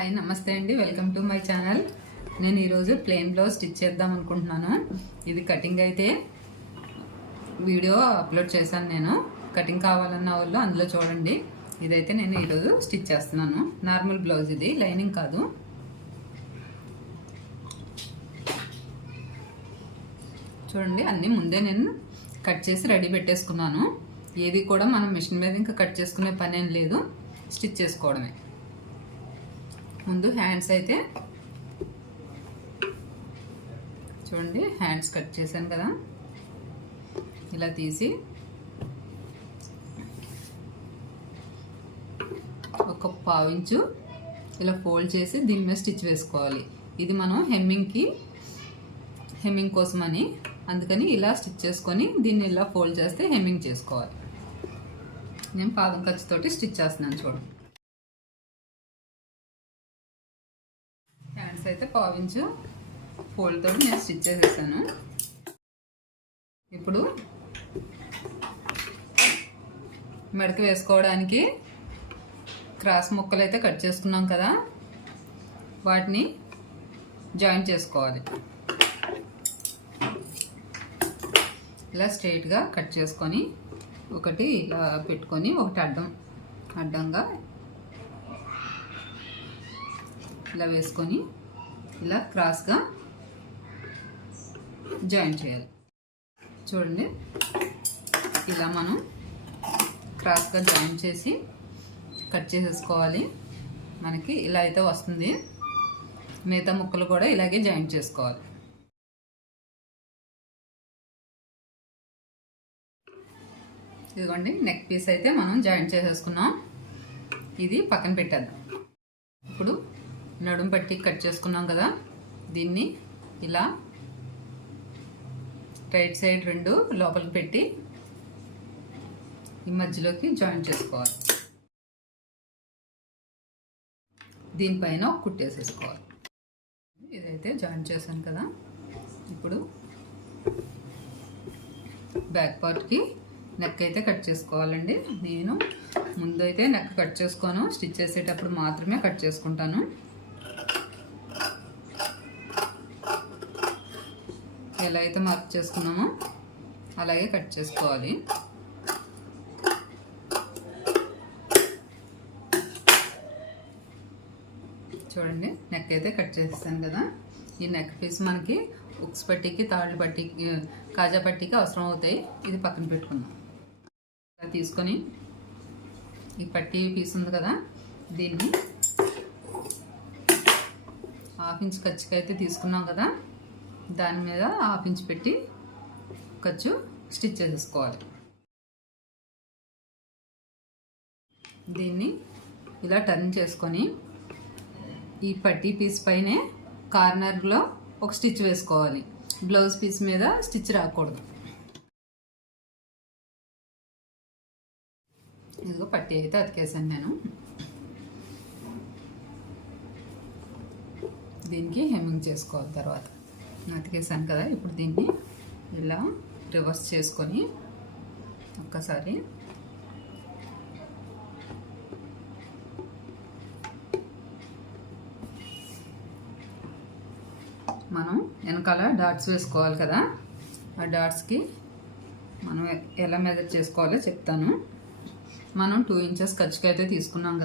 Hi నమస్తే అండి, welcome to my channel. నేను ఈరోజు ప్లెయిన్ బ్లౌజ్ స్టిచ్ చేద్దాం అనుకుంటున్నాను. ఇది కటింగ్ అయితే వీడియో అప్లోడ్ చేశాను నేను. కటింగ్ కావాలన్న వాళ్ళు అందులో చూడండి. ఇదైతే నేను ఈరోజు స్టిచ్ చేస్తున్నాను. నార్మల్ బ్లౌజ్, ఇది లైనింగ్ కాదు. చూడండి, అన్నీ ముందే నేను కట్ చేసి రెడీ పెట్టేసుకున్నాను. ఏది కూడా మనం మిషన్ మీద ఇంకా కట్ చేసుకునే పని ఏం లేదు, స్టిచ్ చేసుకోవడమే. ముందు హ్యాండ్స్ అయితే చూడండి, హ్యాండ్స్ కట్ చేశాను కదా, ఇలా తీసి ఒక 1/2 ఇంచు ఇలా ఫోల్డ్ చేసి దీని మీద స్టిచ్ వేసుకోవాలి. ఇది మనం హెమ్మింగ్ కోసమని, అందుకని ఇలా స్టిచ్ చేసుకొని దీన్ని ఇలా ఫోల్డ్ చేస్తే హెమ్మింగ్ చేసుకోవాలి. నేను పాదం ఖర్చుతోటి స్టిచ్ చేస్తున్నాను. చూడండి, హ్యాండ్స్ అయితే 1/2 ఇంచు ఫోల్డ్ తోటి నేను స్టిచ్ చేసేసాను. ఇప్పుడు మెడకు వేసుకోవడానికి క్రాస్ ముక్కలు అయితే కట్ చేసుకున్నాం కదా, వాటిని జాయిన్ చేసుకోవాలి. ఇలా స్ట్రైట్గా కట్ చేసుకొని ఒకటి ఇలా పెట్టుకొని ఒకటి అడ్డంగా ఇలా వేసుకొని ఇలా క్రాస్గా జాయిన్ చేయాలి. చూడండి, ఇలా మనం క్రాస్గా జాయిన్ చేసి కట్ చేసేసుకోవాలి. మనకి ఇలా అయితే వస్తుంది. మిగతా ముక్కలు కూడా ఇలాగే జాయిన్ చేసుకోవాలి. ఇదిగోండి, నెక్ పీస్ అయితే మనం జాయిన్ చేసేసుకున్నాం. ఇది పక్కన పెట్టేద్దాం. ఇప్పుడు నడుం పట్టి కట్ చేసుకున్నాం కదా, దీన్ని ఇలా రైట్ సైడ్ 2 లోపలికి పెట్టి ఈ మధ్యలోకి జాయిన్ చేసుకోవాలి. దీనిపైన ఒక కుట్టేసేసుకోవాలి. ఇదైతే జాయిన్ చేశాను కదా, ఇప్పుడు బ్యాక్ పార్ట్కి నెక్ అయితే కట్ చేసుకోవాలండి. నేను ముందు అయితే నెక్ కట్ చేసుకోను, స్టిచ్ చేసేటప్పుడు మాత్రమే కట్ చేసుకుంటాను. ఎలా అయితే మార్క్ చేసుకున్నామో అలాగే కట్ చేసుకోవాలి. చూడండి, నెక్ అయితే కట్ చేసేసాను కదా. ఈ నెక్ పీస్ మనకి ఉక్స్ పట్టీకి, తాళ్ళు పట్టీకి, కాజా పట్టీకి అవసరం అవుతాయి. ఇది పక్కన పెట్టుకుందాం. తీసుకొని ఈ పట్టీ పీస్ ఉంది కదా, దీన్ని 1/2 ఇంచ్ ఖర్చుకి అయితే తీసుకున్నాం కదా, దాని మీద 1/2 ఇంచ్ పెట్టి ఖర్చు స్టిచ్ చేసేసుకోవాలి. దీన్ని ఇలా టర్న్ చేసుకొని ఈ పట్టీ పీస్ పైనే కార్నర్లో ఒక స్టిచ్ వేసుకోవాలి. బ్లౌజ్ పీస్ మీద స్టిచ్ రాకూడదు. ఇదిగో పట్టీ అయితే అతికేసాను నేను. దీనికి హెమ్మింగ్ చేసుకోవాలి. తర్వాత అతికేసాను కదా, ఇప్పుడు దీన్ని ఇలా రివర్స్ చేసుకొని ఒక్కసారి మనం వెనకాల డాట్స్ వేసుకోవాలి కదా, ఆ డాట్స్కి మనం ఎలా మెజర్ చేసుకోవాలో చెప్తాను. మనం 2 ఇంచెస్ ఖర్చుకి అయితే తీసుకున్నాం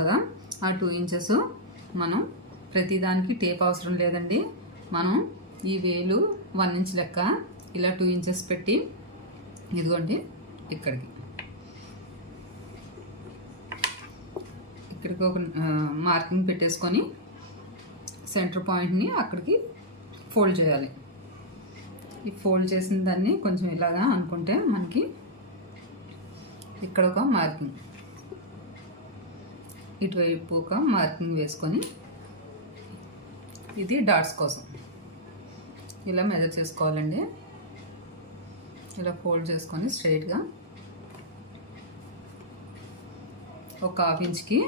కదా, ఆ 2 ఇంచెస్ మనం ప్రతిదానికి టేప్ అవసరం లేదండి. మనం ఈ వేలు 1 ఇంచ్ లెక్క ఇలా 2 ఇంచెస్ పెట్టి, ఇదిగోండి ఇక్కడికి ఒక మార్కింగ్ పెట్టేసుకొని సెంటర్ పాయింట్ని అక్కడికి ఫోల్డ్ చేయాలి. ఈ ఫోల్డ్ చేసిన దాన్ని కొంచెం ఇలాగా అనుకుంటే మనకి ఇక్కడ ఒక మార్కింగ్, ఇటువైపు ఒక మార్కింగ్ వేసుకొని, ఇది డాట్స్ కోసం ఇలా మెజర్ చేసుకోవాలండి. ఇలా ఫోల్డ్ చేసుకొని స్ట్రైట్గా ఒక 1/2 ఇంచ్కి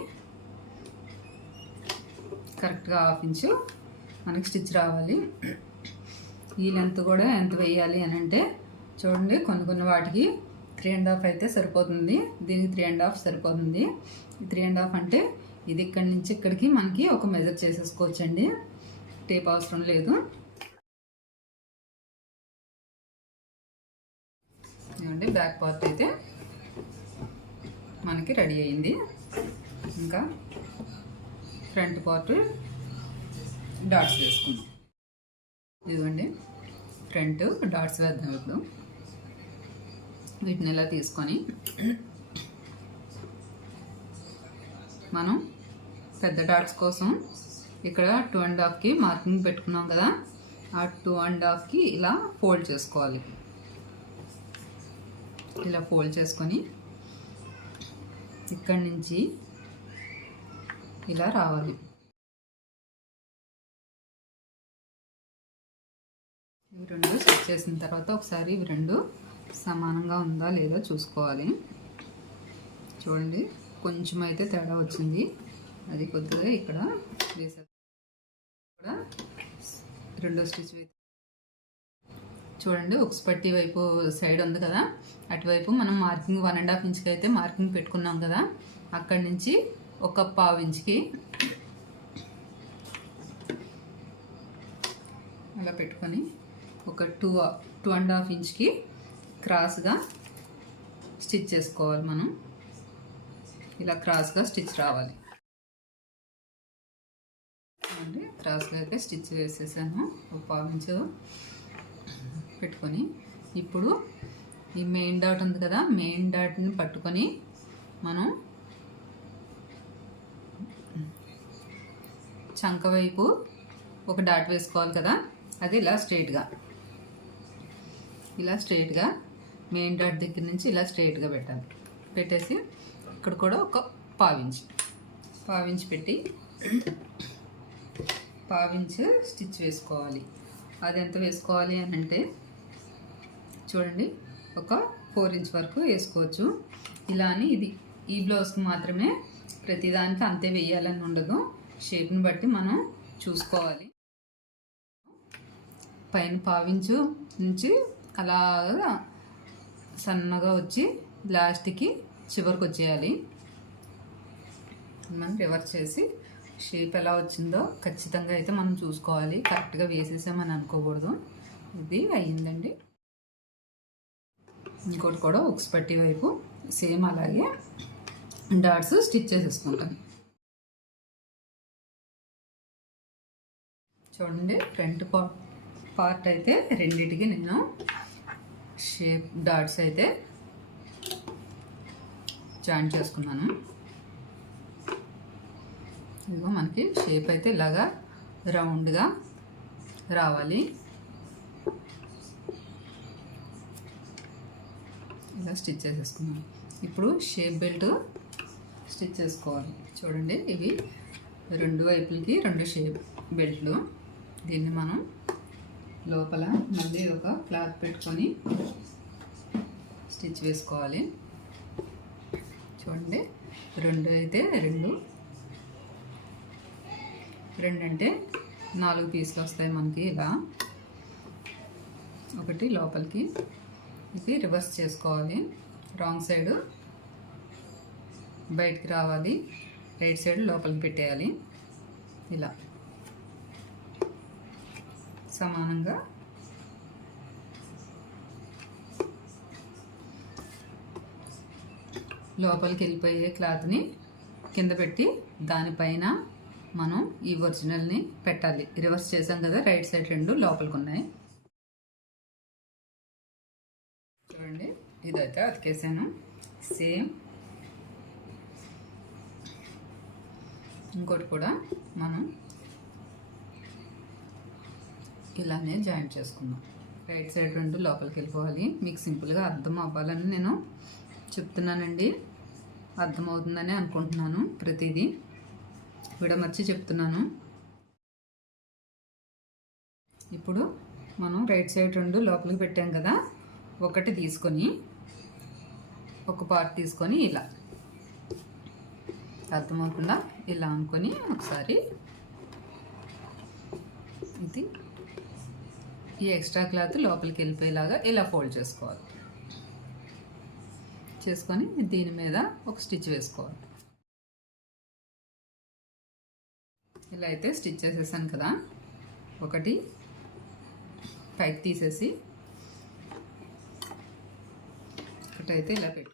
కరెక్ట్గా 1/2 ఇంచు మనకి స్టిచ్ రావాలి. ఈ లెంత్ కూడా ఎంత వేయాలి అని అంటే చూడండి, కొన్ని వాటికి 3.5 అయితే సరిపోతుంది. దీనికి 3.5 సరిపోతుంది. 3.5 అంటే ఇది ఇక్కడి నుంచి ఇక్కడికి మనకి ఒక మెజర్ చేసేసుకోవచ్చండి. టేప్ అవసరం లేదు. ఇవ్వండి, బ్యాక్ పార్ట్ అయితే మనకి రెడీ అయింది. ఇంకా ఫ్రంట్ పార్ట్ డాట్స్ వేసుకుందాం. ఇదిగోండి, ఫ్రంట్ డాట్స్ వేద్దాం. ఇప్పుడు వీటిని ఇలా తీసుకొని మనం పెద్ద డాట్స్ కోసం ఇక్కడ 2.5కి మార్కింగ్ పెట్టుకున్నాం కదా, ఆ 2.5కి ఇలా ఫోల్డ్ చేసుకోవాలి. ఇలా ఫోల్డ్ చేసుకొని ఇక్కడి నుంచి ఇలా రావాలి. ఇవి రెండు సెట్ చేసిన తర్వాత ఒకసారి ఇవి రెండు సమానంగా ఉందా లేదా చూసుకోవాలి. చూడండి, కొంచెం అయితే తేడా వచ్చింది. అది కొద్దిగా ఇక్కడ వేసారు. కూడా రెండో స్టిచ్ చూడండి, ఉక్స్ పట్టి వైపు సైడ్ ఉంది కదా, అటువైపు మనం మార్కింగ్ 1.5 ఇంచ్కి అయితే మార్కింగ్ పెట్టుకున్నాం కదా, అక్కడి నుంచి ఒక 1/4 ఇంచ్కి అలా పెట్టుకొని ఒక 2.5 ఇంచ్కి క్రాస్గా స్టిచ్ చేసుకోవాలి. మనం ఇలా క్రాస్గా స్టిచ్ రావాలి. అంటే క్రాస్గా అయితే స్టిచ్ వేసేసాను. ఒక 1/4 ఇంచు పెట్టుకొని ఇప్పుడు ఈ మెయిన్ డాట్ ఉంది కదా, మెయిన్ డాట్ని పట్టుకొని మనం చంక వైపు ఒక డాట్ వేసుకోవాలి కదా, అది ఇలా స్ట్రైట్గా మెయిన్ డాట్ దగ్గర నుంచి ఇలా స్ట్రైట్గా పెట్టాలి. పెట్టేసి ఇక్కడ కూడా ఒక 1/4 ఇంచ్ పెట్టి 1/4 ఇంచ్ స్టిచ్ వేసుకోవాలి. అది ఎంత వేసుకోవాలి అని అంటే చూడండి, ఒక 4 ఇంచ్ వరకు వేసుకోవచ్చు. ఇలా అని ఇది ఈ బ్లౌజ్కి మాత్రమే, ప్రతిదానికి అంతే వేయాలని ఉండదు. షేప్ని బట్టి మనం చూసుకోవాలి. పైన 1/4 ఇంచు నుంచి అలాగా సన్నగా వచ్చి లాస్ట్కి చివరికి వచ్చేయాలి. మనం రివర్స్ చేసి షేప్ ఎలా వచ్చిందో ఖచ్చితంగా అయితే మనం చూసుకోవాలి. కరెక్ట్గా వేసేసామని అనుకోకూడదు. ఇది అయ్యిందండి. ఇంకోటి కూడా ఉక్స్ పట్టి వైపు సేమ్ అలాగే డాట్స్ స్టిచ్ చేసేసుకుంటాం. చూడండి, ఫ్రంట్ పార్ట్ అయితే రెండిటికి నేను షేప్ డాట్స్ అయితే జాయిన్ చేసుకున్నాను. ఇదిగో మనకి షేప్ అయితే ఇలాగా రౌండ్గా రావాలి. ఇలా స్టిచ్ చేసేసుకున్నాను. ఇప్పుడు షేప్ బెల్ట్ స్టిచ్ చేసుకోవాలి. చూడండి, ఇవి రెండు వైపులకి 2 షేప్ బెల్ట్లు. దీన్ని మనం లోపల మళ్ళీ ఒక క్లాత్ పెట్టుకొని స్టిచ్ వేసుకోవాలి. చూడండి, 2 అయితే 2 అంటే 4 పీసులు వస్తాయి మనకి. ఇలా ఒకటి లోపలికి, ఇది రివర్స్ చేసుకోవాలి. రాంగ్ సైడ్ బయటికి రావాలి, రైట్ సైడ్ లోపలికి పెట్టేయాలి. ఇలా సమానంగా లోపలికి వెళ్ళిపోయే క్లాత్ని కింద పెట్టి దానిపైన మనం ఈ ఒరిజినల్ని పెట్టాలి. రివర్స్ చేసాం కదా, రైట్ సైడ్ 2 లోపలికి ఉన్నాయి. చూడండి, ఇదైతే అతికేసాను. సేమ్ ఇంకోటి కూడా మనం ఇలానే జాయింట్ చేసుకుందాం. రైట్ సైడ్ 2 లోపలికి వెళ్ళిపోవాలి. మీకు సింపుల్గా అర్థం అవ్వాలని నేను చెప్తున్నానండి. అర్థమవుతుందని అనుకుంటున్నాను. ప్రతిదీ విడమర్చి చెప్తున్నాను. ఇప్పుడు మనం రైట్ సైడ్ 2 లోపలికి పెట్టాం కదా, ఒకటి తీసుకొని ఒక పార్ట్ తీసుకొని ఇలా అర్థమవుతుందా, ఇలా అనుకొని ఒకసారి ఇది ఈ ఎక్స్ట్రా క్లాత్ లోపలికి వెళ్ళిపోయేలాగా ఇలా ఫోల్డ్ చేసుకోవాలి. చేసుకొని దీని మీద ఒక స్టిచ్ వేసుకోవాలి. ఇలా అయితే స్టిచ్ చేసేసాను కదా, ఒకటి పైకి తీసేసి ఒకటైతే ఇలా పెట్టు,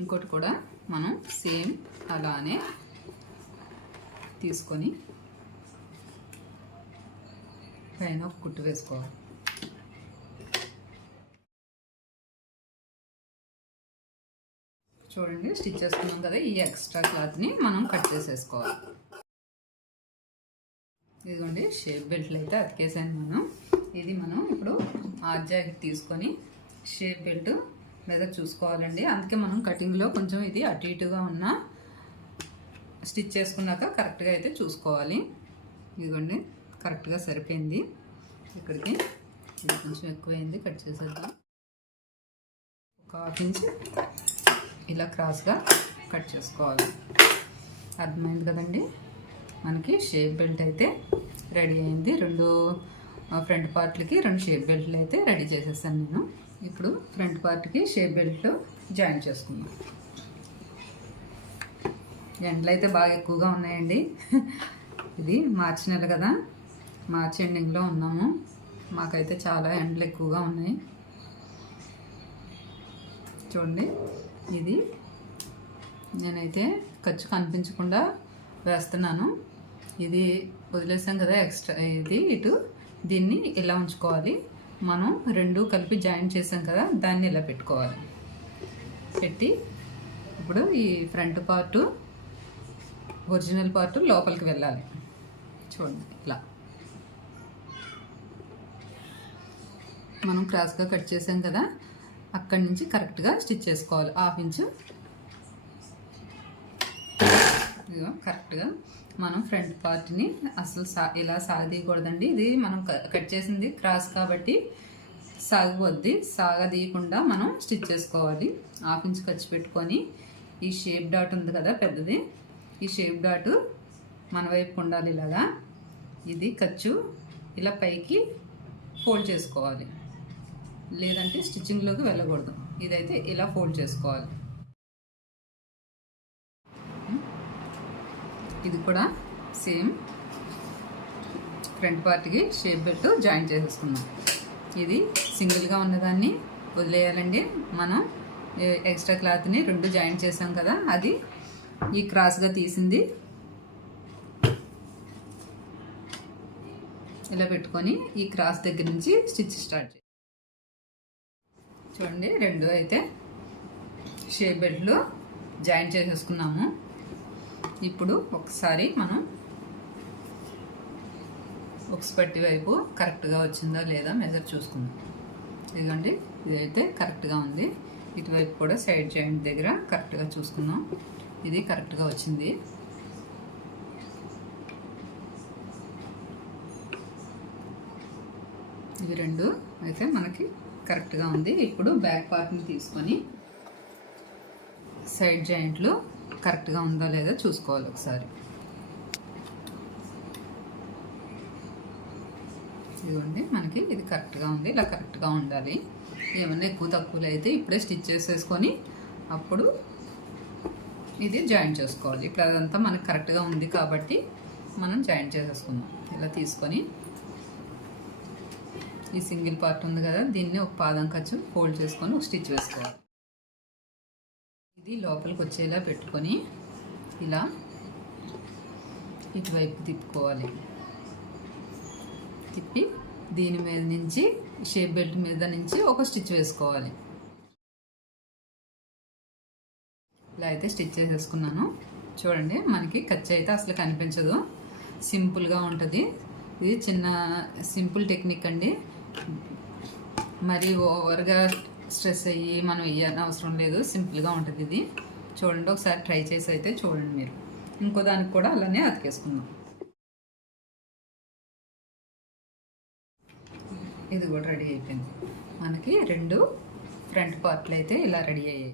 ఇంకోటి కూడా మనం సేమ్ అలానే తీసుకొని పైన ఒక కుట్టు వేసుకోవాలి. చూడండి స్టిచ్ చేసుకున్నాం కదా, ఈ ఎక్స్ట్రా క్లాత్ని మనం కట్ చేసేసుకోవాలి. ఇదిగోండి షేప్ బెల్ట్లు అయితే అతికేసాను మనం. ఇది మనం ఇప్పుడు ఆర్మ్ జాకెట్ తీసుకొని షేప్ బెల్ట్ మీద చూసుకోవాలండి. అందుకే మనం కటింగ్లో కొంచెం ఇది అటు ఇటుగా ఉన్న స్టిచ్ చేసుకున్నాక కరెక్ట్గా అయితే చూసుకోవాలి. ఇదిగోండి కరెక్ట్గా సరిపోయింది. ఇక్కడికి ఇది కొంచెం ఎక్కువైంది, కట్ చేసేద్దాం. ఒక ½ ఇంచ్ ఇలా క్రాస్గా కట్ చేసుకోవాలి. అర్థమైంది కదండి, మనకి షేప్ బెల్ట్ అయితే రెడీ అయింది. 2 ఫ్రంట్ పార్ట్లకి 2 షేప్ బెల్ట్లు అయితే రెడీ చేసేసాను నేను. ఇప్పుడు ఫ్రంట్ పార్ట్కి షేప్ బెల్ట్ జాయిన్ చేసుకుందాం. ఎండలు అయితే బాగా ఎక్కువగా ఉన్నాయండి. ఇది మార్చి నెల కదా, మార్చి ఎండింగ్లో ఉన్నాము. మాకైతే చాలా ఎండలు ఎక్కువగా ఉన్నాయి. చూడండి, ఇది నేనైతే ఖర్చు కనిపించకుండా వేస్తున్నాను. ఇది వదిలేసాం కదా ఎక్స్ట్రా, ఇది ఇటు దీన్ని ఇలా ఉంచుకోవాలి. మనం 2 కలిపి జాయిన్ చేసాం కదా, దాన్ని ఇలా పెట్టుకోవాలి. పెట్టి ఇప్పుడు ఈ ఫ్రంట్ పార్టు ఒరిజినల్ పార్ట్ లోపలికి వెళ్ళాలి. చూడండి ఇలా మనం క్రాస్గా కట్ చేసాం కదా, అక్కడి నుంచి కరెక్ట్గా స్టిచ్ చేసుకోవాలి. ½ ఇంచు ఇదిగో కరెక్ట్గా మనం ఫ్రంట్ పార్ట్ని అసలు ఇలా సాగదీయకూడదండి. ఇది మనం కట్ చేసింది క్రాస్ కాబట్టి సాగవద్ది, సాగదీయకుండా మనం స్టిచ్ చేసుకోవాలి. ½ ఇంచ్ ఖర్చు పెట్టుకొని ఈ షేప్ డాట్ ఉంది కదా పెద్దది, ఈ షేప్ డాట్ మన వైపు ఉండాలి. ఇలాగా ఇది ఖర్చు ఇలా పైకి ఫోల్డ్ చేసుకోవాలి, లేదంటే స్టిచ్చింగ్లోకి వెళ్ళకూడదు. ఇదైతే ఇలా ఫోల్డ్ చేసుకోవాలి. ఇది కూడా సేమ్ ఫ్రంట్ పార్ట్కి షేప్ బెల్ట్ జాయిన్ చేసేసుకున్నాం. ఇది సింగిల్గా ఉన్నదాన్ని వదిలేయాలండి. మనం ఎక్స్ట్రా క్లాత్ని 2 జాయిన్ చేసాం కదా, అది ఈ క్రాస్గా తీసింది ఇలా పెట్టుకొని ఈ క్రాస్ దగ్గర నుంచి స్టిచ్ స్టార్ట్ చేయాలి. చూడండి 2 అయితే షేప్ బెల్ట్లు జాయిన్ చేసేసుకున్నాము. ఇప్పుడు ఒకసారి మనం ఉక్స్ పట్టి వైపు కరెక్ట్గా వచ్చిందా లేదా మెజర్ చూసుకుందాం. ఇదిగోండి ఇదైతే కరెక్ట్గా ఉంది. ఇటువైపు కూడా సైడ్ జాయింట్ దగ్గర కరెక్ట్గా చూసుకుందాం. ఇది కరెక్ట్గా వచ్చింది. ఇవి 2 అయితే మనకి కరెక్ట్గా ఉంది. ఇప్పుడు బ్యాక్ పార్ట్ని తీసుకొని సైడ్ జాయింట్లు కరెక్ట్గా ఉందా లేదా చూసుకోవాలి ఒకసారి. ఇదిగోండి మనకి ఇది కరెక్ట్గా ఉంది. ఇలా కరెక్ట్గా ఉండాలి. ఏమన్నా ఎక్కువ తక్కువలు అయితే ఇప్పుడే స్టిచ్ చేసేసుకొని అప్పుడు ఇది జాయిన్ చేసుకోవాలి. ఇప్పుడు అదంతా మనకు కరెక్ట్గా ఉంది కాబట్టి మనం జాయిన్ చేసేసుకుందాం. ఇలా తీసుకొని ఈ సింగిల్ పార్ట్ ఉంది కదా, దీన్ని ఒక పాదం ఖర్చు ఫోల్డ్ చేసుకొని ఒక స్టిచ్ వేసుకోవాలి. ఇది లోపలికి వచ్చేలా పెట్టుకొని ఇలా ఇటువైపు తిప్పుకోవాలి. తిప్పి దీని మీద నుంచి షేప్ బెల్ట్ మీద నుంచి ఒక స్టిచ్ వేసుకోవాలి. ఇలా అయితే స్టిచ్ చేసేసుకున్నాను. చూడండి మనకి ఖర్చు అయితే అసలు కనిపించదు, సింపుల్గా ఉంటుంది. ఇది చిన్న సింపుల్ టెక్నిక్ అండి. మరి ఓవర్గా స్ట్రెస్ అయ్యి మనం వేయాలని అవసరం లేదు, సింపుల్గా ఉంటుంది ఇది. చూడండి ఒకసారి ట్రై చేసి అయితే చూడండి మీరు. ఇంకో దానికి కూడా అలానే అతికేసుకుందాం. ఇది కూడా రెడీ అయిపోయింది. మనకి 2 ఫ్రంట్ పార్ట్లు అయితే ఇలా రెడీ అయ్యాయి.